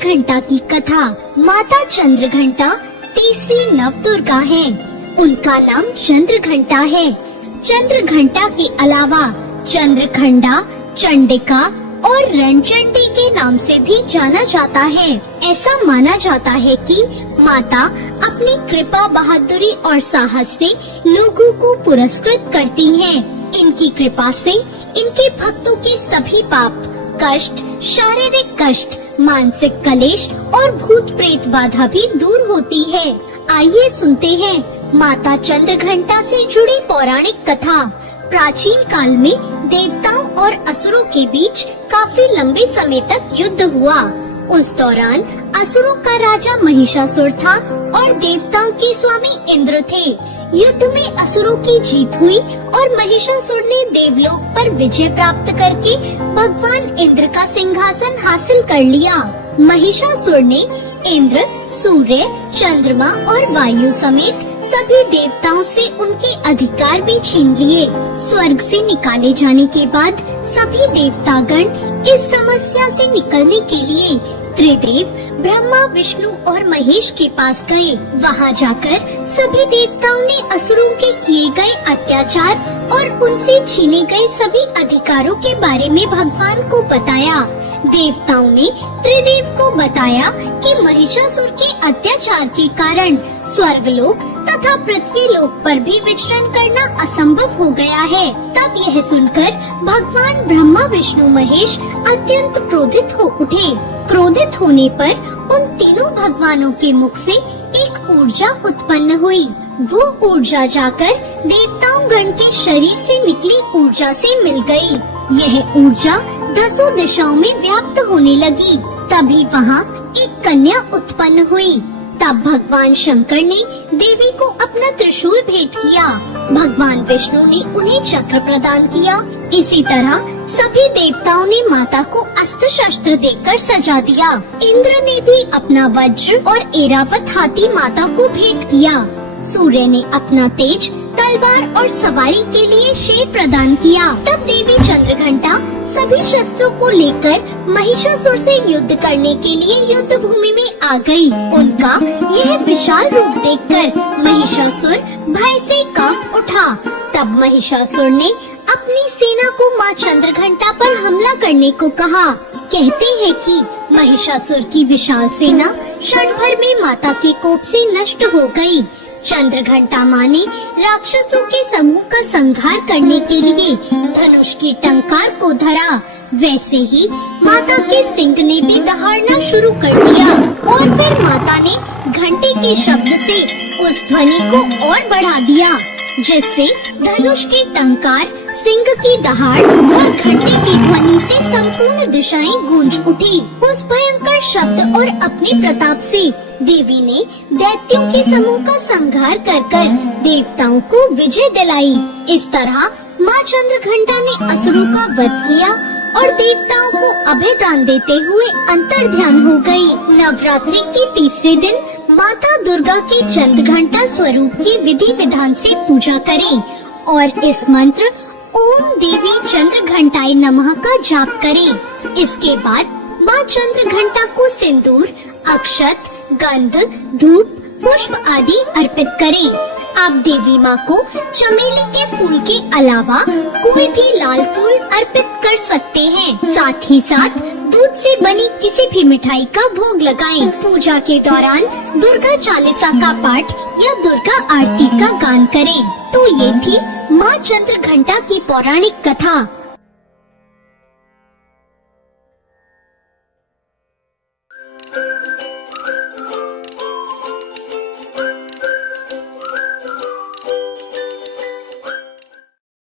चंद्रघंटा की कथा। माता चंद्रघंटा तीसरी नवदुर्गा है। उनका नाम चंद्रघंटा है। चंद्रघंटा के अलावा चंद्रखंडा, चंडिका और रणचंडी के नाम से भी जाना जाता है। ऐसा माना जाता है कि माता अपनी कृपा, बहादुरी और साहस से लोगों को पुरस्कृत करती हैं। इनकी कृपा से इनके भक्तों के सभी पाप, कष्ट, शारीरिक कष्ट, मानसिक कलेश और भूत प्रेत बाधा भी दूर होती है। आइए सुनते हैं माता चंद्रघंटा से जुड़ी पौराणिक कथा। प्राचीन काल में देवताओं और असुरों के बीच काफी लंबे समय तक युद्ध हुआ। उस दौरान असुरों का राजा महिषासुर था और देवताओं के स्वामी इंद्र थे। युद्ध में असुरों की जीत हुई और महिषासुर ने देवलोक पर विजय प्राप्त करके भगवान इंद्र का सिंहासन हासिल कर लिया। महिषासुर ने इंद्र, सूर्य, चंद्रमा और वायु समेत सभी देवताओं से उनके अधिकार भी छीन लिए। स्वर्ग से निकाले जाने के बाद सभी देवतागण इस समस्या से निकलने के लिए त्रिदेव ब्रह्मा, विष्णु और महेश के पास गए। वहां जाकर सभी देवताओं ने असुरों के किए गए अत्याचार और उनसे छीने गए सभी अधिकारों के बारे में भगवान को बताया। देवताओं ने त्रिदेव को बताया कि महिषासुर के अत्याचार के कारण स्वर्गलोक तथा पृथ्वी लोक पर भी विचरण करना असंभव हो गया है। तब यह सुनकर भगवान ब्रह्मा, विष्णु, महेश अत्यंत क्रोधित हो उठे। क्रोधित होने पर उन तीनों भगवानों के मुख से एक ऊर्जा उत्पन्न हुई। वो ऊर्जा जाकर देवताओं गण के शरीर से निकली ऊर्जा से मिल गई। यह ऊर्जा 10 दिशाओं में व्याप्त होने लगी। तभी वहाँ एक कन्या उत्पन्न हुई। तब भगवान शंकर ने देवी को अपना त्रिशूल भेंट किया। भगवान विष्णु ने उन्हें चक्र प्रदान किया। इसी तरह सभी देवताओं ने माता को अस्त्र शस्त्र देकर सजा दिया। इंद्र ने भी अपना वज्र और ऐरावत हाथी माता को भेंट किया। सूर्य ने अपना तेज, तलवार और सवारी के लिए शेर प्रदान किया। तब देवी चंद्रघंटा सभी शस्त्रों को लेकर महिषासुर से युद्ध करने के लिए युद्ध भूमि में आ गई। उनका यह विशाल रूप देखकर महिषासुर भय से कांप उठा। तब महिषासुर ने अपनी सेना को मां चंद्रघंटा पर हमला करने को कहा। कहते हैं कि महिषासुर की विशाल सेना क्षण भर में माता के कोप से नष्ट हो गई। चंद्रघंटा माँ ने राक्षसों के समूह का संहार करने के लिए धनुष की टंकार को धरा। वैसे ही माता के सिंह ने भी दहाड़ना शुरू कर दिया और फिर माता ने घंटे के शब्द से उस ध्वनि को और बढ़ा दिया, जिससे धनुष की टंकार, सिंह की दहाड़ और घंटे की ध्वनि से संपूर्ण दिशाएं गूंज उठी। उस भयंकर शब्द और अपने प्रताप से देवी ने दैत्यों के समूह का संहार कर देवताओं को विजय दिलाई। इस तरह माँ चंद्रघंटा ने असुरों का वध किया और देवताओं को अभय दान देते हुए अंतर्ध्यान हो गई। नवरात्रि के तीसरे दिन माता दुर्गा के चंद्रघंटा स्वरूप की विधि विधान से पूजा करें और इस मंत्र ओम देवी चंद्रघंटाय नमः का जाप करें। इसके बाद माँ चंद्रघंटा को सिंदूर, अक्षत, गंध, धूप, पुष्प आदि अर्पित करें। आप देवी माँ को चमेली के फूल के अलावा कोई भी लाल फूल अर्पित कर सकते हैं। साथ ही साथ दूध से बनी किसी भी मिठाई का भोग लगाएं। पूजा के दौरान दुर्गा चालीसा का पाठ या दुर्गा आरती का गान करें। तो ये थी माँ चंद्रघंटा की पौराणिक कथा।